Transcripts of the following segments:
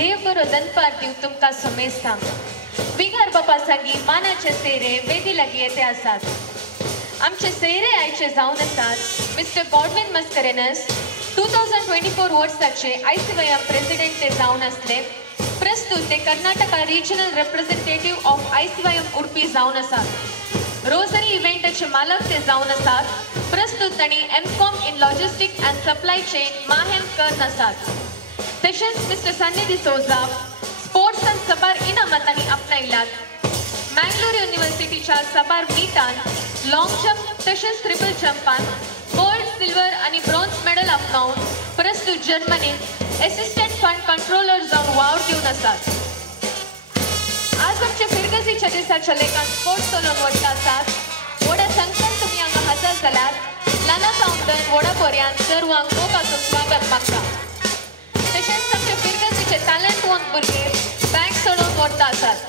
देव बरो दनपार दिव तुमका समेस्तां विंगार बापा सांगी मानाचे सेरे वेदी लागी येते आसात. आमचे सेरे आयचे जावन आसात मिस्टर गॉडविन मस्करेनस 2024 वर्साचे ICYM प्रेसिडेंट ते जावन असले. प्रस्तुत ते Karnataka regional representative of ICYM Udupi जावन आसात. रोजरी इव्हेंटचे मालक ते जावन आसात. प्रस्तुत तांणी MCOM in logistics and supply chain माहेम कर्ण आसात. तशेंच mister Sunny D'Souza sports and सबार इनामांनी आपणायल्यात. मँगलोर युनिव्हर्सिटीच्या सबार मीटान लॉंग जंप तशेंच ट्रिपल जंपान गोल्ड सिल्वर आणि ब्रॉन्झ मेडल आपणावन प्रस्तुत जर्मनीत असिस्टंट फंड कंट्रोलर जावन वावर दिवन आसात. आज आमच्या फिरगजीच्या दिसाच्या लेखान स्पोर्ट्स चलोवन वडटा आसात. व्हडा संख्येन तुमी हांगा हजर जाल्यार ल्हाना सावन व्हडा पर्यंत सर्वांक मोगाचो स्वागत मागता. तशेंच आमच्या फिरगजीचे टॅलंटवंत भुरगे बँक चडोवन वडटा आसात.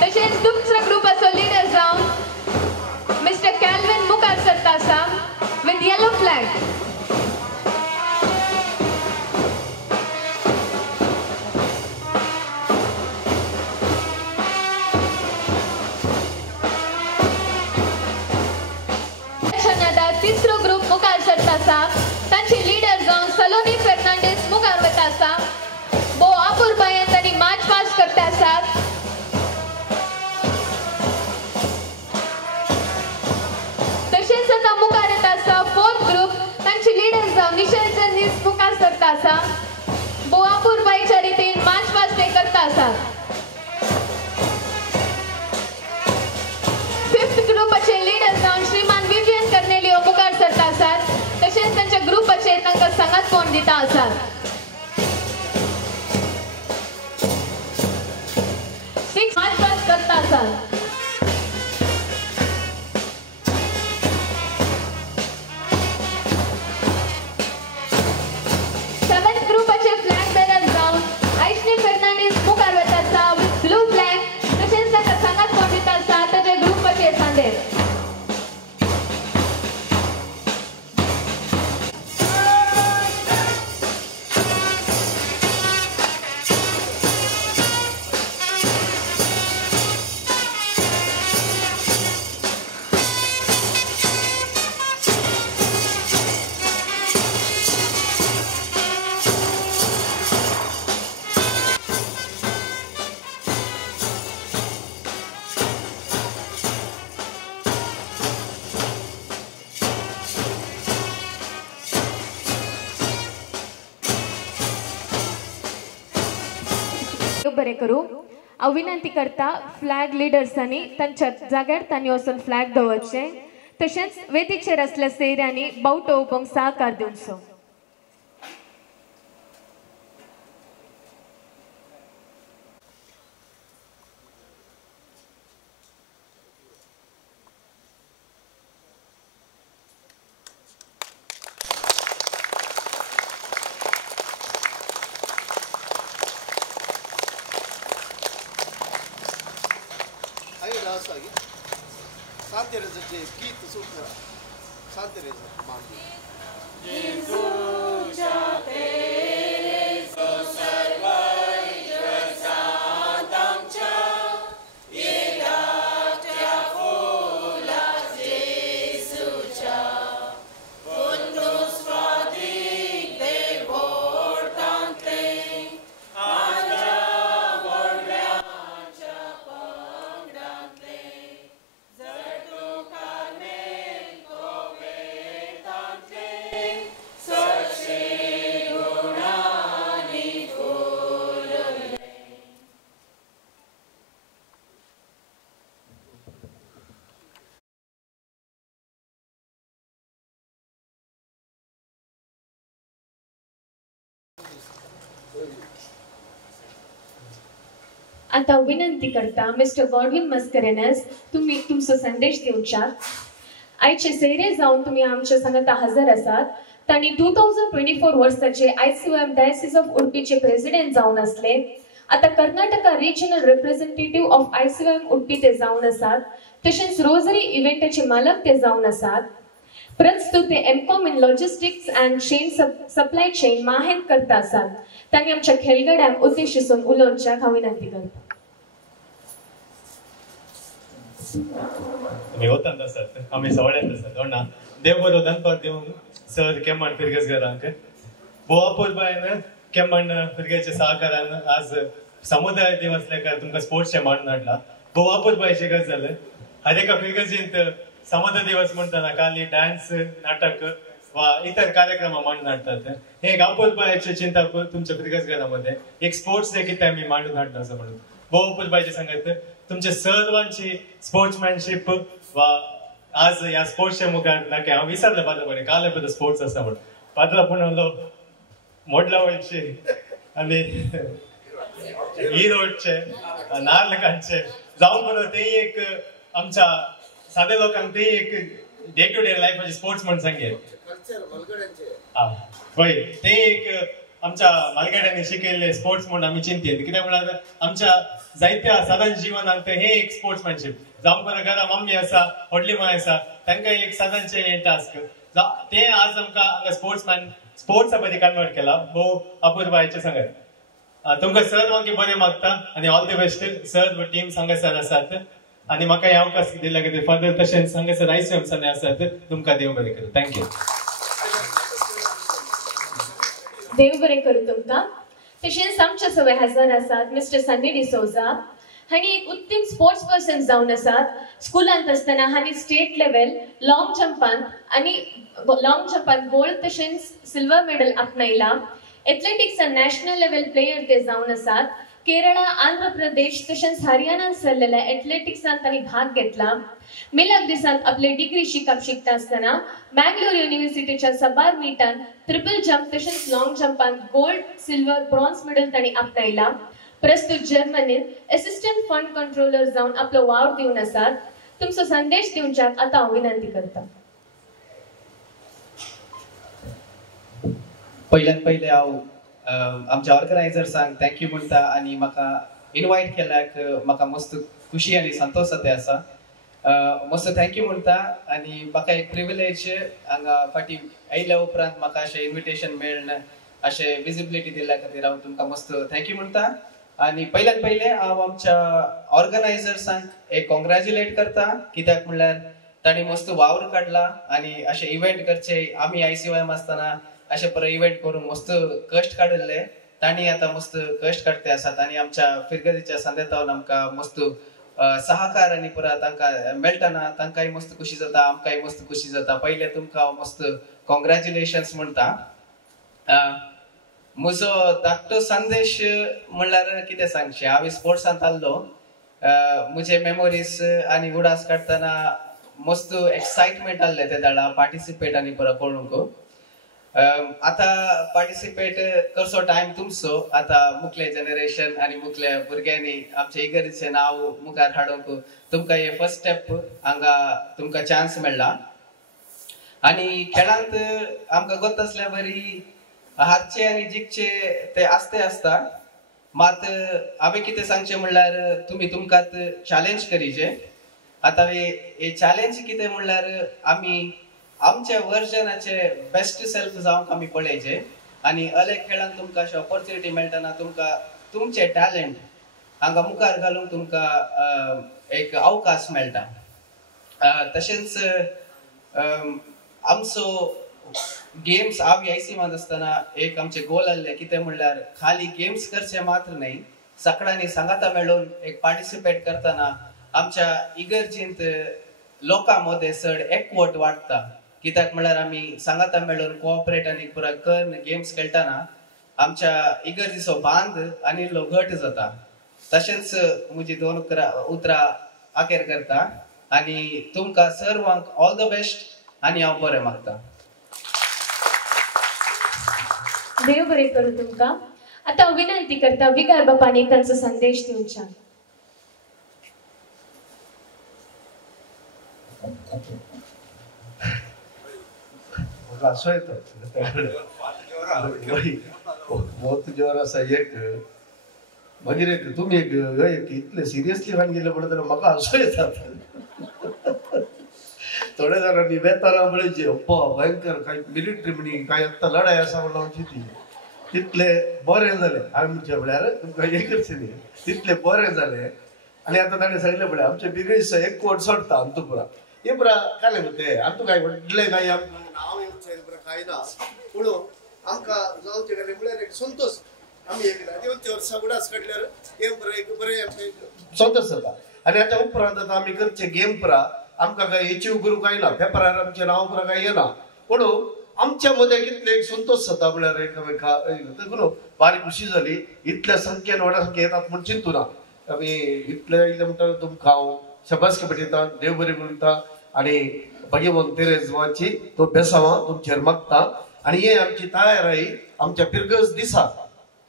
तशेंच दुसरा ग्रुपाचो लीडर जावन मिस्टर कॅल्विन मुखार सरता आसा विथ येलो फ्लॅग. तिसरो ग्रुप मुखार सरता आसा. तांची लीडर जावन सलोनी फेर्नांडीस मुखार वता आसा. भोव आपुरबायेन तांणी मार्च पास्ट करता आसात. तशेंच आता मुखार येता आसा फोर्थ ग्रुप. तांची लीडर जावन निशेल जर्नीस मुखार सरता आसा. भोव आपुरबायेच्या रितीन मार्च पास्ट करता आसात. फिफ्थ ग्रुपाचे लीडर जावन श्रीमान विवियन कर्नेलियो मुखार सरता आसात. तशेंच तांच्या ग्रुपाचे तांकां सांगात कोण दिता आसात. सिक्स मार्च पास्ट करता आसात. सेवेंथ ग्रुपाचे फ्लॅग बेरर जावन आयशनी फेर्नांडीस मुखार वता आसा विथ ब्लू फ्लॅग. तशेंच ताका सांगात कोण दिता आसा ताचे ग्रुपाचे सांदेर. बरे करू. हांव विनंती करता फ्लॅग लिडर्सांनी तांच्या जाग्यार तांणी वचून फ्लॅग दवरचे. तशेंच वेदीचेर आसल्या सेऱ्यांनी बावटो ओपोवंक सहकार दिवचो. Aí, lá, só aqui. Sabe, Teresa, que tu supera. आता विनंती करता मिस्टर गॉडविन मस्करेनस तुम्ही तुमचो संदेश दिवच्या आयचे सैरे जाऊन तुम्ही आमच्या संगता हजर आसात. तांणी 2024 वर्साचे ICOM डायसिस ऑफ उडपीचे प्रेसिडेंट जावन असले. आता Karnataka regional representative of ICOM Udupi ते जावन आसात. तशेंच रोजरी इव्हेंटाचे मालक ते जावन आसात. प्रस्तुत ते MCOM in logistics and chain supply chain माहेर करता आसात. तांणी आमच्या खेळगड्यांक उद्देशून उलोवच्याक हांव विनंती करता. आम्ही होतात असत आम्ही सवळ्यात असत ना देव बरो दनपार देऊन सर केमण फिरगेस घरांक बोवापूर बायन केमण फिरगेच्या सहकारान आज समुदाय दिवस असल्याकार तुमका स्पोर्ट्सचे मांडून हाडला. बोवापूर बायचे गज झालं हर एका फिरगेजींत समुदाय दिवस म्हणताना खाली डान्स नाटक वा इतर कार्यक्रम मांडून हाडतात. हे गावपूर बायचे चिंता तुमच्या फिरगेस घरामध्ये एक स्पोर्ट्स डे किती आम्ही मांडून हाडलो असं म्हणून बोवापूर बायचे सांगत तुमच्या सर्वांची स्पोर्ट्समॅनशिप वा आज या स्पोर्ट्सच्या मुखार नाके हांव विसरले पातळपणे काल पद स्पोर्ट्स आसा म्हणून पातळा पुणलो मोडला वयचे आनी ही रोडचे नार्लकांचे जाऊन म्हणून ते एक आमच्या साध्या लोकांक ते एक डे टू डे लाईफाचे स्पोर्ट्स म्हणून सांगेल होय ते एक आमच्या मालगड्यांनी शिकयल्ले स्पोर्ट्स म्हणून आम्ही चिंतेत कित्याक म्हळ्यार आमच्या जायत्या साधारण जिवनांत हे एक स्पोर्ट्समॅनशिप जावं बरं घरा मम्मी आसा व्हडली माय आसा तांकां एक साधारणचे हे टास्क ते आज आमकां स्पोर्ट्समॅन स्पोर्ट्सा बद्दल कन्वर्ट केला भोव अपूर्वायचे सांगत तुमकां सर मागीर बरें मागता आनी all the best sir team सांगासर आसात आनी म्हाका हे अवकाश दिला की फर्दर तशेंच सांगासर ICOM सने आसात तुमकां देव बरें करूं. थँक्यू. देव बरें करूं तुमकां. तशेंच आमचे सगळे हजर आसात मिस्टर सनी डिसोजा हांणी एक उत्तम स्पोर्ट्स पर्सन जावन आसात. स्कुलांत आसतना हांणी स्टेट लेवल लॉंग जंपांत गोल्ड तशेंच सिल्वर मेडल आपणायला. एथलेटिक्सान नॅशनल लेवल प्लेयर ते जावन आसात. केरळा आंध्र प्रदेश तशेंच हरियाणात चल्लेल्या एथलेटिक्सांत तांणी भाग घेतला. मिलाग्रिसांत आपले डिग्री शिकता आसतना मँगलोर युनिव्हर्सिटीच्या सबार मीटान ट्रिपल जंप तशेंच लॉंग जंपांत गोल्ड सिल्वर ब्रॉन्झ मेडल तांणी आपणायला. प्रस्तुत जर्मनीत असिस्टंट फंड कंट्रोलर जावन आपलो वावर दिवन आसात. तुमचो संदेश दिवच्याक आतां हांव विनंती करता. पहिल्यान पहिले हांव आमच्या ऑर्गनायझर्सांक थँक्यू म्हणटा आनी म्हाका इनवायट केल्याक म्हाका मस्त खुशी आनी संतोष जाता आसा. मस्त थँक्यू म्हणटा आनी म्हाका एक प्रिविलेज हांगा फाटी आयल्या उपरांत म्हाका अशें इन्विटेशन मेळ्ळें अशें विजिबिलिटी दिल्या खातीर हांव तुमकां मस्त थँक्यू म्हणटा. आनी पहिल्यान पहिले हांव आमच्या ऑर्गनायझर्सांक एक कॉंग्रॅच्युलेट करता कित्याक म्हणल्यार तांणी मस्त वावर काडला आनी अशें इव्हेंट करचे आमी ICOM आसतना अशें परत इव्हेंट करून मस्त कश्ट काडिल्ले तांणी आतां मस्त कश्ट काडटे आसात आनी आमच्या फिरगतीच्या संदेतावन आमकां मस्त सहकार आनी परत तांकां मेळटना तांकांय मस्त खुशी जाता आमकांय मस्त खुशी जाता. पहिले तुमकां मस्त कॉंग्रॅच्युलेशन्स म्हणटा. म्हजो धाकटो संदेश म्हणल्यार कितें सांगचें हांवें स्पोर्ट्सांत आसलो म्हजे मेमोरीज आनी उडास काडटना मस्त एक्सायटमेंट आसलें ते दाडा पार्टिसिपेट आनी परत करूंक. आतां पार्टिसिपेट करचो टायम तुमचो आतां मुखले जनरेशन आनी मुखल्या भुरग्यांनी आमच्या इगर्जेचें नांव मुखार हाडूंक तुमकां हे फर्स्ट स्टेप हांगा तुमकां चान्स मेळ्ळा. आनी खेळांत आमकां गोत आसल्या बरी हारचे आनी जिखचे ते आसते आसता मात हांवें कितें सांगचें म्हणल्यार तुमी तुमकांच चॅलेंज करीचे. आतां हे चॅलेंज कितें म्हणल्यार आमी आमच्या वर्जनाचे बेस्ट सेल्फ जावंक आमी पळयचे आनी अलेक खेळांत तुमकां अशी ऑपॉर्च्युनिटी मेळटना तुमकां तुमचे टॅलंट हांगा मुखार घालूंक तुमकां एक अवकाश मेळटा. तशेंच आमचो गेम्स हांव आयसीमांत आसतना एक आमचे गोल आहले कितें म्हणल्यार खाली गेम्स करचे मात्र न्ही, सकाळांनी सांगाता मेळून एक पार्टिसिपेट करतना आमच्या इगर्जींत लोकां मदें चड एकवट वाडटा. कित्याक म्हळ्यार आमी सांगाता मेळून कोऑपरेट आनी पुरा करून गेम्स खेळटना आमच्या इगर्जीचो बांद आनी इल्लो घट जाता. तशेंच म्हजी 2 उतरां आखेर करता आनी तुमकां सर्वांक ऑल द बेस्ट आनी हांव बरें मागता. देव बरें करूं तुमकां. आतां विनंती करता विगार बापांनी तांचो संदेश दिवचा. असं येतं बहुत जोर असा एक मागीर एक तुम्ही एक इतले सिरियसली खान गेले म्हणत म्हाका असं येतात. थोड्या जाणांनी बेतारा म्हणचे अप्पा भयंकर काही मिलिटरी म्हणी काय आत्ता लढाई असा म्हणून आमची ती तितले बरें जाले आमच्या म्हळ्यार तुमकां हे करचे न्ही तितले बरें जाले. आनी आतां ताणें सांगलें म्हळ्यार आमचे बिगेस एक कोट सोडटा अंतुपुरा हे पुरा काय म्हणते अंतू काय म्हटले काय नाव येवचें पुरा काय ना पूण आमकां जावचें गेलें म्हळ्यार एक संतोष आमी एक 2 वर्सां उडास काडल्यार हे पुरा एक बरें संतोष जाता. आनी हाच्या उपरांत आतां आमी करचे गेम पुरा आमकां काय एचीव करूंक काय ना पेपरार आमचें नांव पुरा काय येना पूण आमच्या मदें कितले एक संतोष जाता म्हळ्यार एकामेका बारीक खुशी जाली. इतल्या संख्येन व्हडा संख्या येतात म्हूण चिंतू ना आमी इतले येयले म्हणटा तुमकां हांव शबासकी पटयता देव बरें म्हणटा आनी भगवंत तेरेजवाची तो बेसांवां तुमचेर मागता. आनी हे आमची तयाराई आमच्या पिरगस दिसा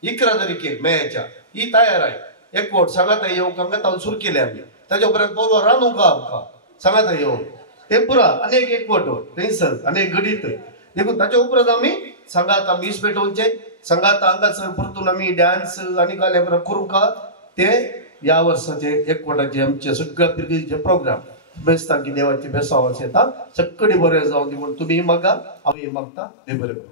11 तारखेक मेच्या ही तयाराई एकवट सांगाता येवंक हांगा तावन सुरू केले आमी. ताच्या उपरांत पयलो रांदूंक आमकां सांगाता येवंक ते पुरा अनेक एकवट थंयसर अनेक गडीत देखून ताच्या उपरांत आमी सांगाता मीस पेटोवचे सांगाता हांगासर परतून आमी डान्स आनी गाले करूंक ते या वर्साचे एकवटाचे आमचे सगळ्या पिरगेचे प्रोग्राम बेसता की देवाची बेसांवास येता सगळी बरें जावन दी म्हूण तुमी मागा हांव मागता देव बरें करूं.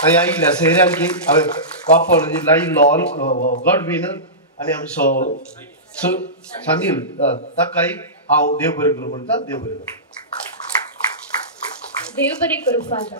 हांवें आयिल्ल्या सोयऱ्यांकी हांवें वापर लायिल्लो गड विनर आनी आमचो सानील ताकाय हांव देव बरें करूं म्हणटा. देव बरें करूं. देव बरें करूं फादर.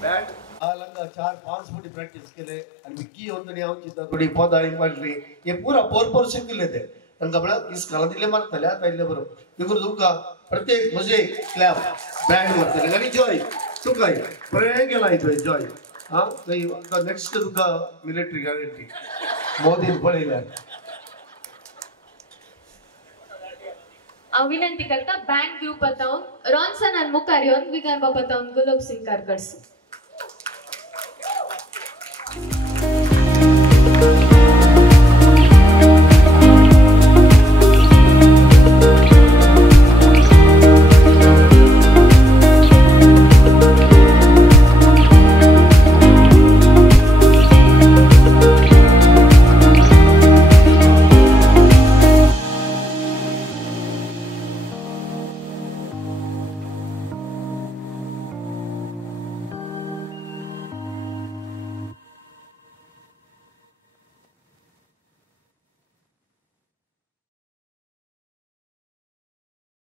बँड हांगा 4-5 फावटी प्रॅक्टीस केले आनी विकी होतणी हांव चिंता थोडी पदां इनवाल्व्ही हे पुरा पोर शिकले ते तांकां म्हळ्यार इस्काला दिले मारतले आतां आयिल्ले बरोबर देखून तुमकां प्रत्येक म्हजे क्लॅप बँड मारतले आनी जॉय तुका बरें केला थंय जॉय थंय नेक्स्ट तुका मिलिटरी गॅरंटी मोदीन पळयल्यार. हांव विनंती करता बँड दिवपाक रॉन्सन आनी मुखार येवन विगार बापा तावन गुलाब सिंग कारकर्स.